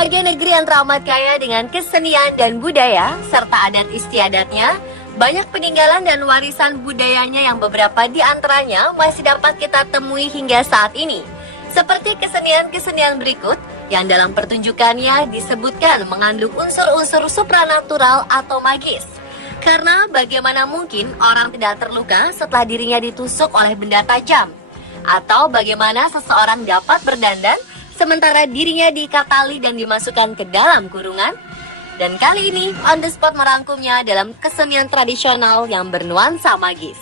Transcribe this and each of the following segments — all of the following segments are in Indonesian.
Sebagai negeri yang teramat kaya dengan kesenian dan budaya, serta adat istiadatnya, banyak peninggalan dan warisan budayanya yang beberapa di antaranya masih dapat kita temui hingga saat ini. Seperti kesenian-kesenian berikut, yang dalam pertunjukannya disebutkan mengandung unsur-unsur supranatural atau magis. Karena bagaimana mungkin orang tidak terluka setelah dirinya ditusuk oleh benda tajam? Atau bagaimana seseorang dapat berdandan sementara dirinya diikat tali dan dimasukkan ke dalam kurungan? Dan kali ini On The Spot merangkumnya dalam kesenian tradisional yang bernuansa magis.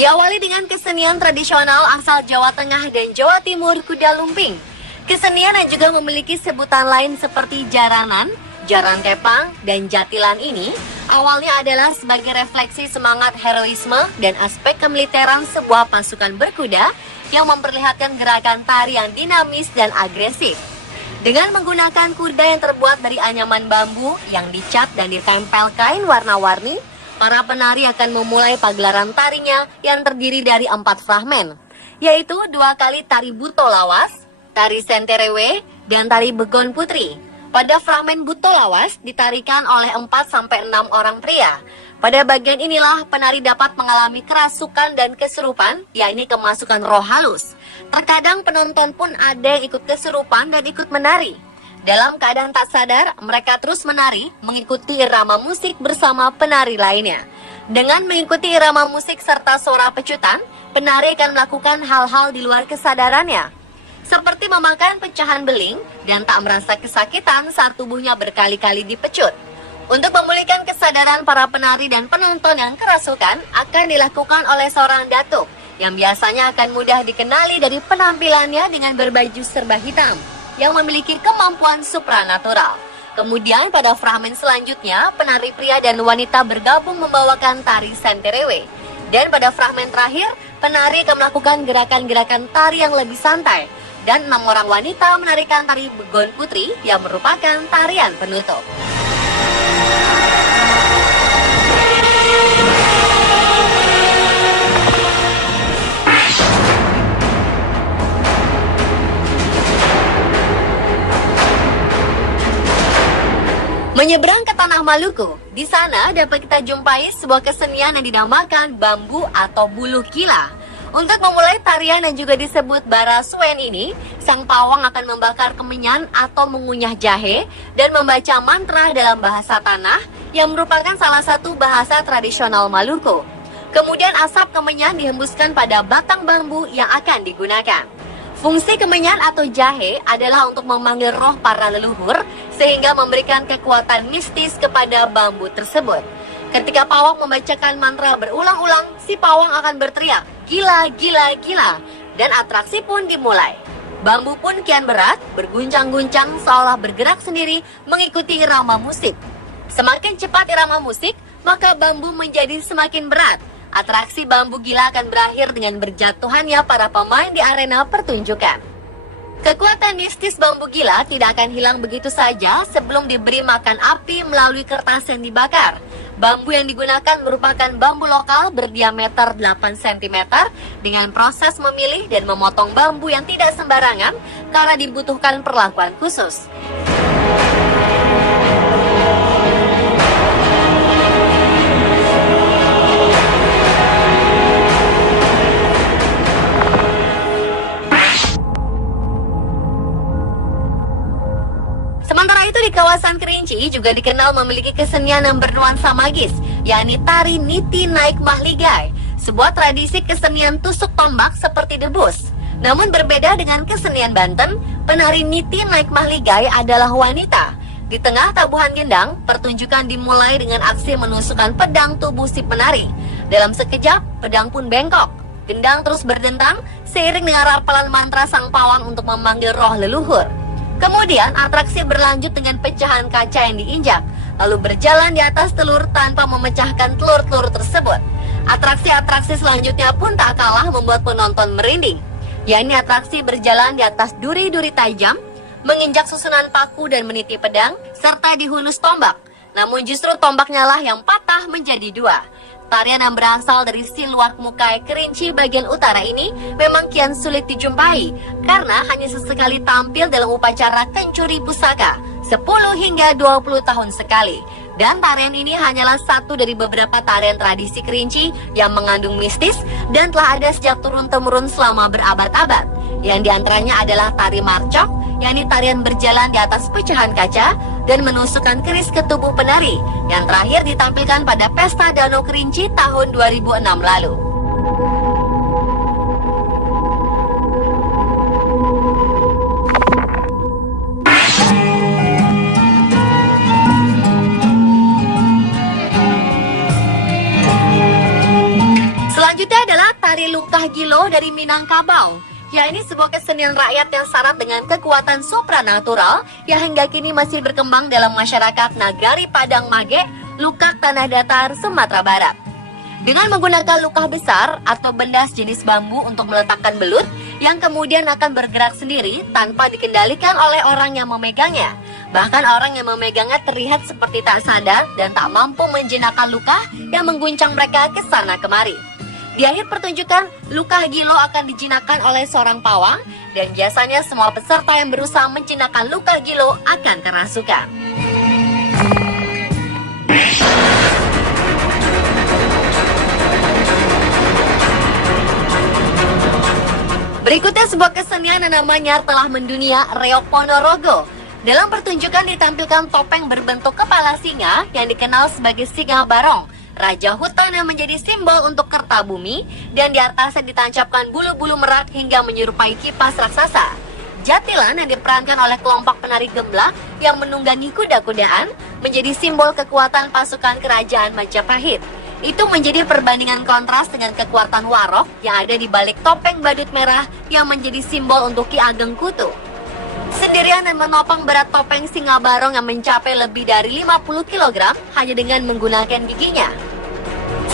Diawali dengan kesenian tradisional asal Jawa Tengah dan Jawa Timur, kuda lumping. Kesenian yang juga memiliki sebutan lain seperti jaranan, jaran kepang, dan jatilan ini awalnya adalah sebagai refleksi semangat heroisme dan aspek kemiliteran sebuah pasukan berkuda yang memperlihatkan gerakan tari yang dinamis dan agresif. Dengan menggunakan kuda yang terbuat dari anyaman bambu yang dicat dan ditempel kain warna-warni, para penari akan memulai pagelaran tarinya yang terdiri dari 4 fragmen, yaitu 2 kali tari buto lawas, tari senterewe, dan tari begon putri. Pada fragmen buto lawas ditarikan oleh 4-6 orang pria. Pada bagian inilah penari dapat mengalami kerasukan dan kesurupan, yakni kemasukan roh halus. Terkadang penonton pun ada yang ikut kesurupan dan ikut menari. Dalam keadaan tak sadar, mereka terus menari, mengikuti irama musik bersama penari lainnya. Dengan mengikuti irama musik serta suara pecutan, penari akan melakukan hal-hal di luar kesadarannya, seperti memakan pecahan beling dan tak merasa kesakitan saat tubuhnya berkali-kali dipecut. Untuk memulihkan kesadaran para penari dan penonton yang kerasukan akan dilakukan oleh seorang datuk yang biasanya akan mudah dikenali dari penampilannya dengan berbaju serba hitam yang memiliki kemampuan supranatural. Kemudian pada fragmen selanjutnya, penari pria dan wanita bergabung membawakan tari senterewe. Dan pada fragmen terakhir, penari akan melakukan gerakan-gerakan tari yang lebih santai. Dan 6 orang wanita menarikan tari begon putri yang merupakan tarian penutup. Menyeberang ke tanah Maluku, di sana dapat kita jumpai sebuah kesenian yang dinamakan bambu atau buluh gila. Untuk memulai tarian yang juga disebut barasuen ini, sang pawang akan membakar kemenyan atau mengunyah jahe dan membaca mantra dalam bahasa tanah yang merupakan salah satu bahasa tradisional Maluku. Kemudian asap kemenyan dihembuskan pada batang bambu yang akan digunakan. Fungsi kemenyan atau jahe adalah untuk memanggil roh para leluhur sehingga memberikan kekuatan mistis kepada bambu tersebut. Ketika pawang membacakan mantra berulang-ulang, si pawang akan berteriak, "Gila, gila, gila!" Dan atraksi pun dimulai. Bambu pun kian berat, berguncang-guncang seolah bergerak sendiri mengikuti irama musik. Semakin cepat irama musik, maka bambu menjadi semakin berat. Atraksi bambu gila akan berakhir dengan berjatuhannya para pemain di arena pertunjukan. Kekuatan mistis bambu gila tidak akan hilang begitu saja sebelum diberi makan api melalui kertas yang dibakar. Bambu yang digunakan merupakan bambu lokal berdiameter 8 cm dengan proses memilih dan memotong bambu yang tidak sembarangan karena dibutuhkan perlakuan khusus. Sementara itu di kawasan Kerinci juga dikenal memiliki kesenian yang bernuansa magis, yakni tari Niti Naik Mahligai, sebuah tradisi kesenian tusuk tombak seperti debus. Namun berbeda dengan kesenian Banten, penari Niti Naik Mahligai adalah wanita. Di tengah tabuhan gendang, pertunjukan dimulai dengan aksi menusukkan pedang tubuh si penari. Dalam sekejap, pedang pun bengkok. Gendang terus berdentang seiring dengan rapalan mantra sang pawang untuk memanggil roh leluhur. Kemudian atraksi berlanjut dengan pecahan kaca yang diinjak, lalu berjalan di atas telur tanpa memecahkan telur-telur tersebut. Atraksi-atraksi selanjutnya pun tak kalah membuat penonton merinding, yakni atraksi berjalan di atas duri-duri tajam, menginjak susunan paku dan meniti pedang, serta dihunus tombak. Namun justru tombaknya lah yang patah menjadi 2. Tarian yang berasal dari Siluak Mukai Kerinci bagian utara ini memang kian sulit dijumpai karena hanya sesekali tampil dalam upacara kencuri pusaka 10 hingga 20 tahun sekali. Dan tarian ini hanyalah satu dari beberapa tarian tradisi Kerinci yang mengandung mistis dan telah ada sejak turun-temurun selama berabad-abad. Yang diantaranya adalah tari marcok, yakni tarian berjalan di atas pecahan kaca dan menusukkan keris ke tubuh penari, yang terakhir ditampilkan pada Pesta Danau Kerinci tahun 2006 lalu. Selanjutnya adalah tari Lukah Gilo dari Minangkabau. Ya, ini sebuah kesenian rakyat yang syarat dengan kekuatan supranatural yang hingga kini masih berkembang dalam masyarakat Nagari Padang Mage, Lukak Tanah Datar, Sumatera Barat. Dengan menggunakan lukah besar atau benda sejenis bambu untuk meletakkan belut yang kemudian akan bergerak sendiri tanpa dikendalikan oleh orang yang memegangnya. Bahkan orang yang memegangnya terlihat seperti tak sadar dan tak mampu menjinakkan lukah yang mengguncang mereka ke sana kemari. Di akhir pertunjukan, Lukah Gilo akan dijinakkan oleh seorang pawang dan biasanya semua peserta yang berusaha menjinakkan Lukah Gilo akan kerasukan. Berikutnya sebuah kesenian yang namanya telah mendunia, Reok Ponorogo. Dalam pertunjukan ditampilkan topeng berbentuk kepala singa yang dikenal sebagai Singa Barong, raja hutan yang menjadi simbol untuk Kertabumi, dan di atasnya ditancapkan bulu-bulu merak hingga menyerupai kipas raksasa. Jatilan yang diperankan oleh kelompok penari gemblak yang menunggangi kuda-kudaan menjadi simbol kekuatan pasukan kerajaan Majapahit. Itu menjadi perbandingan kontras dengan kekuatan Warok yang ada di balik topeng badut merah yang menjadi simbol untuk Ki Ageng Kutu. Sendirian dan menopang berat topeng Singa Barong yang mencapai lebih dari 50 kg hanya dengan menggunakan giginya.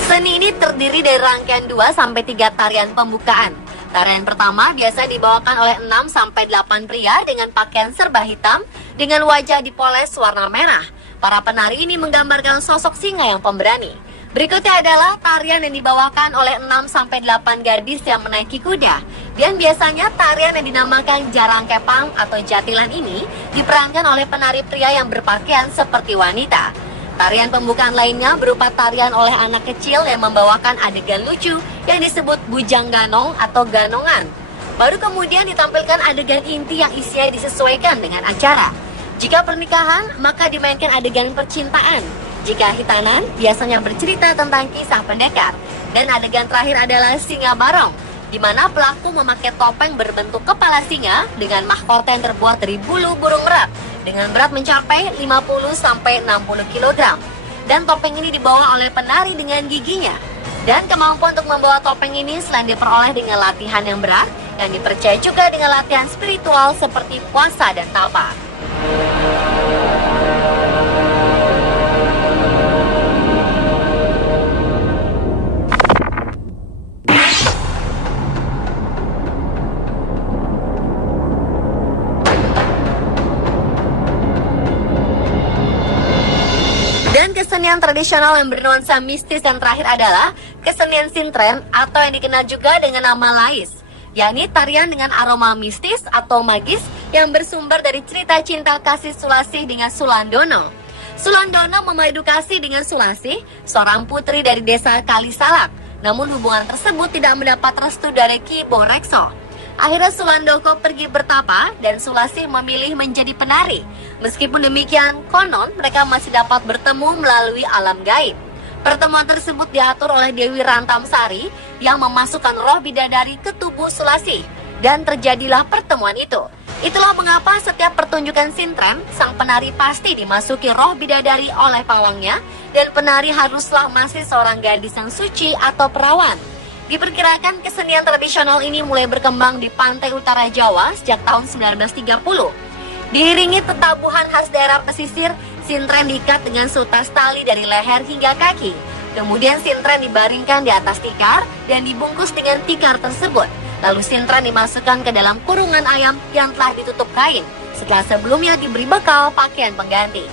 Seni ini terdiri dari rangkaian 2-3 tarian pembukaan. Tarian pertama biasa dibawakan oleh 6-8 pria dengan pakaian serba hitam dengan wajah dipoles warna merah. Para penari ini menggambarkan sosok singa yang pemberani. Berikutnya adalah tarian yang dibawakan oleh 6-8 gadis yang menaiki kuda. Dan biasanya tarian yang dinamakan Jarang Kepang atau Jatilan ini diperankan oleh penari pria yang berpakaian seperti wanita. Tarian pembukaan lainnya berupa tarian oleh anak kecil yang membawakan adegan lucu yang disebut bujang ganong atau ganongan. Baru kemudian ditampilkan adegan inti yang isinya disesuaikan dengan acara. Jika pernikahan, maka dimainkan adegan percintaan. Jika hitanan, biasanya bercerita tentang kisah pendekar. Dan adegan terakhir adalah Singa Barong, di mana pelaku memakai topeng berbentuk kepala singa dengan mahkota yang terbuat dari bulu burung merak dengan berat mencapai 50-60 kg. Dan topeng ini dibawa oleh penari dengan giginya. Dan kemampuan untuk membawa topeng ini selain diperoleh dengan latihan yang berat, yang dipercaya juga dengan latihan spiritual seperti puasa dan tapa. Dan kesenian tradisional yang bernuansa mistis yang terakhir adalah kesenian sintren atau yang dikenal juga dengan nama lais, yakni tarian dengan aroma mistis atau magis yang bersumber dari cerita cinta kasih Sulasih dengan Sulandono. Sulandono memadu kasih dengan Sulasih, seorang putri dari desa Kalisalak. Namun hubungan tersebut tidak mendapat restu dari Ki Borekso. Akhirnya Sulandoko pergi bertapa dan Sulasih memilih menjadi penari. Meskipun demikian, konon mereka masih dapat bertemu melalui alam gaib. Pertemuan tersebut diatur oleh Dewi Rantamsari yang memasukkan roh bidadari ke tubuh Sulasih. Dan terjadilah pertemuan itu. Itulah mengapa setiap pertunjukan sintren, sang penari pasti dimasuki roh bidadari oleh pawangnya, dan penari haruslah masih seorang gadis yang suci atau perawan. Diperkirakan kesenian tradisional ini mulai berkembang di pantai utara Jawa sejak tahun 1930. Diiringi tetabuhan khas daerah pesisir, sintren diikat dengan sutas tali dari leher hingga kaki. Kemudian sintren dibaringkan di atas tikar dan dibungkus dengan tikar tersebut. Lalu sintren dimasukkan ke dalam kurungan ayam yang telah ditutup kain, setelah sebelumnya diberi bekal pakaian pengganti.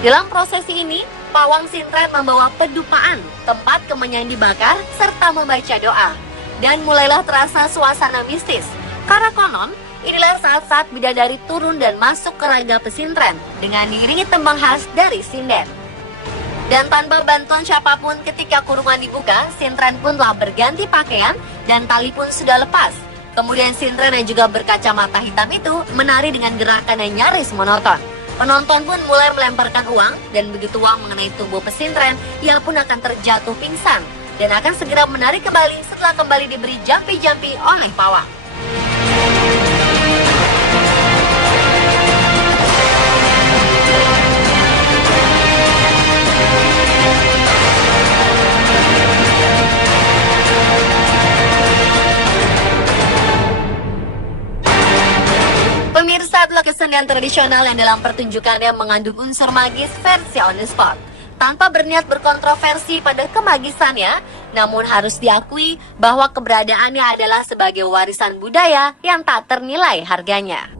Dalam prosesi ini, Pawang sintren membawa pedupaan, tempat kemenyan dibakar, serta membaca doa. Dan mulailah terasa suasana mistis. Karena konon, inilah saat-saat bidadari turun dan masuk ke raga pesintren dengan diiringi tembang khas dari sinden. Dan tanpa bantuan siapapun ketika kurungan dibuka, sintren pun telah berganti pakaian dan tali pun sudah lepas. Kemudian sintren yang juga berkacamata hitam itu menari dengan gerakan yang nyaris monoton. Penonton pun mulai melemparkan uang dan begitu uang mengenai tubuh pesintren, ia pun akan terjatuh pingsan dan akan segera menari kembali setelah kembali diberi jampi-jampi oleh pawang. Pemirsa, adalah kesenian tradisional yang dalam pertunjukannya mengandung unsur magis versi on the spot. Tanpa berniat berkontroversi pada kemagisannya, namun harus diakui bahwa keberadaannya adalah sebagai warisan budaya yang tak ternilai harganya.